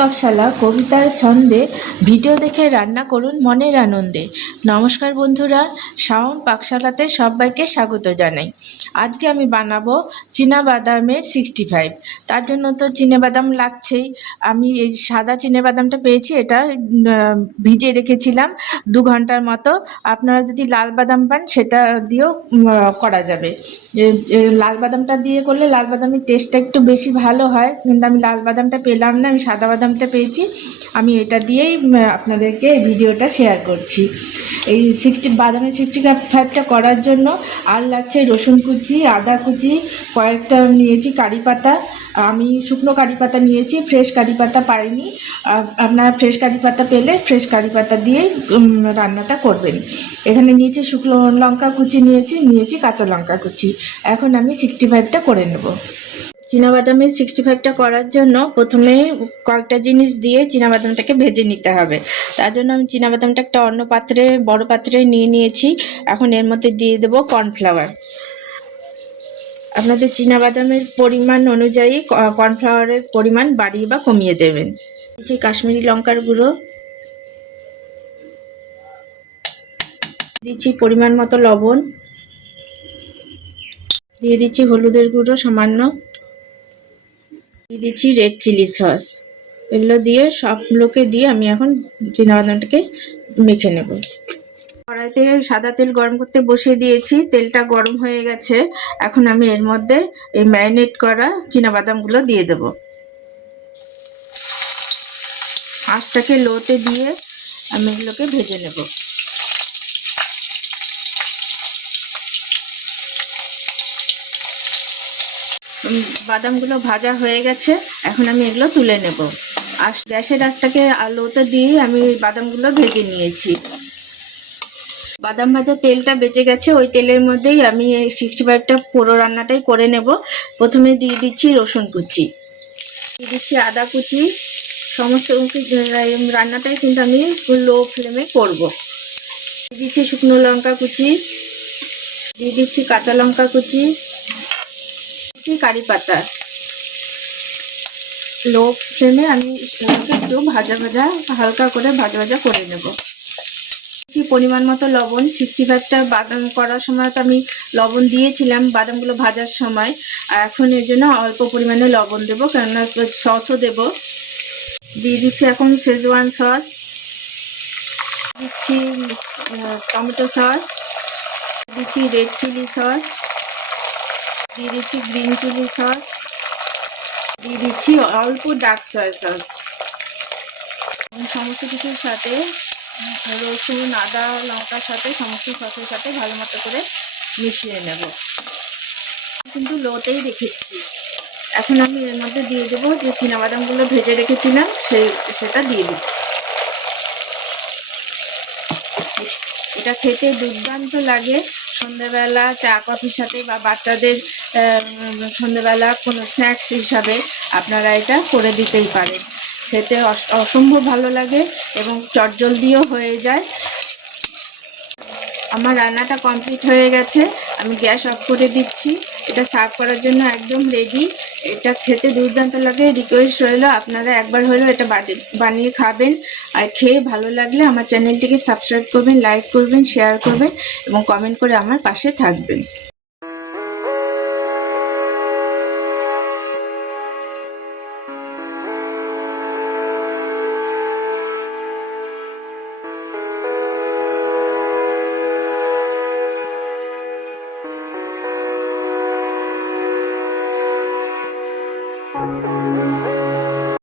পাকশালা কবিতার ছন্দে ভিডিও দেখে রান্না করুন মনের আনন্দে। নমস্কার বন্ধুরা, শাওন পাকশালাতে সবাইকে স্বাগত জানাই। আজকে আমি বানাবো চীনাবাদামের 65। তার জন্য তো চীনাবাদাম লাগছেই। আমি এই সাদা চীনাবাদামটা পেয়েছি, এটা ভিজিয়ে রেখেছিলাম 2 ঘন্টার মতো। আপনারা যদি লাল বাদাম পান সেটা দিয়েও করা যাবে। লাল বাদামটা দিয়ে করলে লাল বাদামের টেস্টটা একটু বেশি ভালো হয়, কিন্তু আমি লাল বাদামটা পেলাম না, আমি সাদা বাদামটা পেয়েছি। আমি এটা দিয়েই আপনাদেরকে এই ভিডিওটা শেয়ার করছি। এই বাদামের 65টা করার জন্য আর লাগছে রসুন কুচি, আদা কুচি, কয়েকটা নিয়েছি কারি পাতা। আমি শুকনো কারি পাতা নিয়েছি, ফ্রেশ কারি পাতা পাইনি। আপনারা ফ্রেশ কারি পাতা পেলে ফ্রেশ কারি পাতা দিয়েই রান্নাটা করবেন। এখানে নিয়েছি শুকনো লঙ্কা কুচি, নিয়েছি কাঁচা লঙ্কা কুচি। এখন আমি 65টা করে নেব। চীনাবাদামের 65টা করার জন্য প্রথমে কয়েকটা জিনিস দিয়ে চীনাবাদামটাকে ভেজে নিতে হবে। তার জন্য আমি চীনাবাদামটা একটা অন্য পাত্রে, বড় পাত্রে নিয়েছি। এখন এর মধ্যে দিয়ে দেবো কর্নফ্লাওয়ার। আপনাদের চীনাবাদামের পরিমাণ অনুযায়ী কর্নফ্লাওয়ারের পরিমাণ বাড়িয়ে বা কমিয়ে দেবেন। দিচ্ছি কাশ্মীরি লঙ্কার গুঁড়ো, দিচ্ছি পরিমাণ মতো লবণ, দিয়ে দিচ্ছি হলুদের গুঁড়ো সামান্য, দিয়ে দিচ্ছি রেড চিলি সস। এগুলো দিয়ে সবগুলোকে দিয়ে আমি এখন চীনাবাদামটাকে মেখে নেব। কড়াইতে সাদা তেল গরম করতে বসিয়ে দিয়েছি, তেলটা গরম হয়ে গেছে। এখন আমি এর মধ্যে এই ম্যারিনেট করা চীনাবাদামগুলো দিয়ে দেব। আঁচটাকে লোতে দিয়ে আমি এগুলোকে ভেজে নেব। বাদামগুলো ভাজা হয়ে গেছে, এখন আমি এগুলো তুলে নেব। আর গ্যাসের আঁচটাকে লোতে দিয়ে আমি বাদামগুলো ভেজে নিয়েছি। বাদাম ভাজা তেলটা বেঁচে গেছে, ওই তেলের মধ্যেই আমি এই 65টা পুরো রান্নাটাই করে নেব। প্রথমে দিয়ে দিচ্ছি রসুন কুচি, দিয়ে দিচ্ছি আদা কুচি। সমস্ত রান্নাটাই কিন্তু আমি লো ফ্লেমে করব। দিয়ে দিচ্ছি শুকনো লঙ্কা কুচি, দিয়ে দিচ্ছি কাঁচা লঙ্কা কুচি, দিচ্ছি কারি পাতা। লো ফ্লেমে আমি একটু হালকা করে ভাজা করে নেব। পরিমাণ মতো লবণ। 65টা বাদাম করার সময় তো আমি লবণ দিয়েছিলাম বাদামগুলো ভাজার সময়, আর এখন এর জন্য অল্প পরিমাণে লবণ দেবো, কেননা সসও দেব। দিয়ে দিচ্ছি এখন শেজওয়ান সস, দিচ্ছি টমেটো সস, দিচ্ছি রেড চিলি সস, দিয়ে দিচ্ছি গ্রিন চিলি সস, দিয়ে দিচ্ছি অল্প ডার্ক সয়া সস। সমস্ত কিছুর সাথে রসুন, আদা, লঙ্কার সাথে সমস্ত সসের সাথে ভালো মতো করে মিশিয়ে নেব। কিন্তু লোতেই রেখেছি। এখন আমি এর মধ্যে দিয়ে দেবো যে চীনাবাদামগুলো ভেজে রেখেছিলাম, সেটা দিয়ে দিচ্ছি। এটা খেতে দুর্দান্ত লাগে। সন্ধ্যেবেলা চা কফির সাথে বা বাচ্চাদের সন্ধ্যেবেলা কোনো স্ন্যাক্স হিসাবে আপনারা এটা করে দিতেই পারেন। খেতে অসম্ভব ভালো লাগে এবং চটজলদিও হয়ে যায়। আমার রান্নাটা কমপ্লিট হয়ে গেছে, আমি গ্যাস অফ করে দিচ্ছি। এটা সার্ভ করার জন্য একদম রেডি। এটা খেতে দুর্দান্ত লাগে। রিকোয়েস্ট রইল আপনারা একবার হলেও এটা বানিয়ে খাবেন। আর খেয়ে ভালো লাগলে আমার চ্যানেলটিকে সাবস্ক্রাইব করবেন, লাইক করবেন, শেয়ার করবেন এবং কমেন্ট করে আমার পাশে থাকবেন।